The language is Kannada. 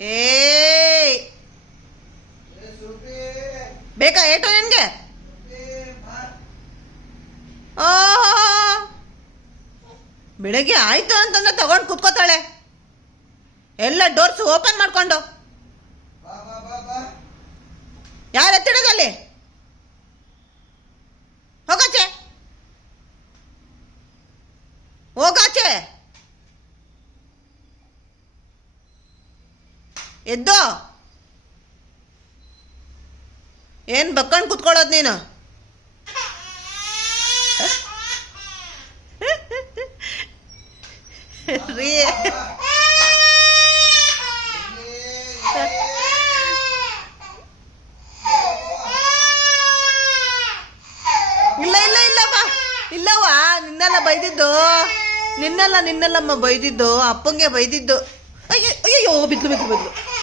ಏಯ್. ಬೇಕಾ ಏಟು ನಿನ್ಗೆ? ಬೆಳಗ್ಗೆ ಆಯ್ತು ಅಂತಂದ್ರೆ ತಗೊಂಡು ಕುತ್ಕೋತಾಳೆ. ಎಲ್ಲ ಡೋರ್ಸ್ ಓಪನ್ ಮಾಡ್ಕೊಂಡು. ಯಾರು ಎತ್ತಿಡೋದಲ್ಲಿ ಹೋಗಾಚೆ ಹೋಗಾಚೆ ಎದ್ದು. ಏನ್ ಬಕ್ಕಂಡ್ ಕುತ್ಕೊಳ್ಳೋದು ನೀನು? ಇಲ್ಲ ಇಲ್ಲ, ಇಲ್ಲಮ್ಮ. ಇಲ್ಲವ್ವ ನಿನ್ನೆಲ್ಲ ಬೈದಿದ್ದು. ನಿನ್ನೆಲ್ಲ, ನಿನ್ನೆಲ್ಲಮ್ಮ ಬೈದಿದ್ದು. ಅಪ್ಪಂಗೆ ಬೈದಿದ್ದು. ಅಯ್ಯೋ ಅಯ್ಯೋ ಬಿದ್ದು ಬಿದ್ಲು ಬಿದ್ಲು.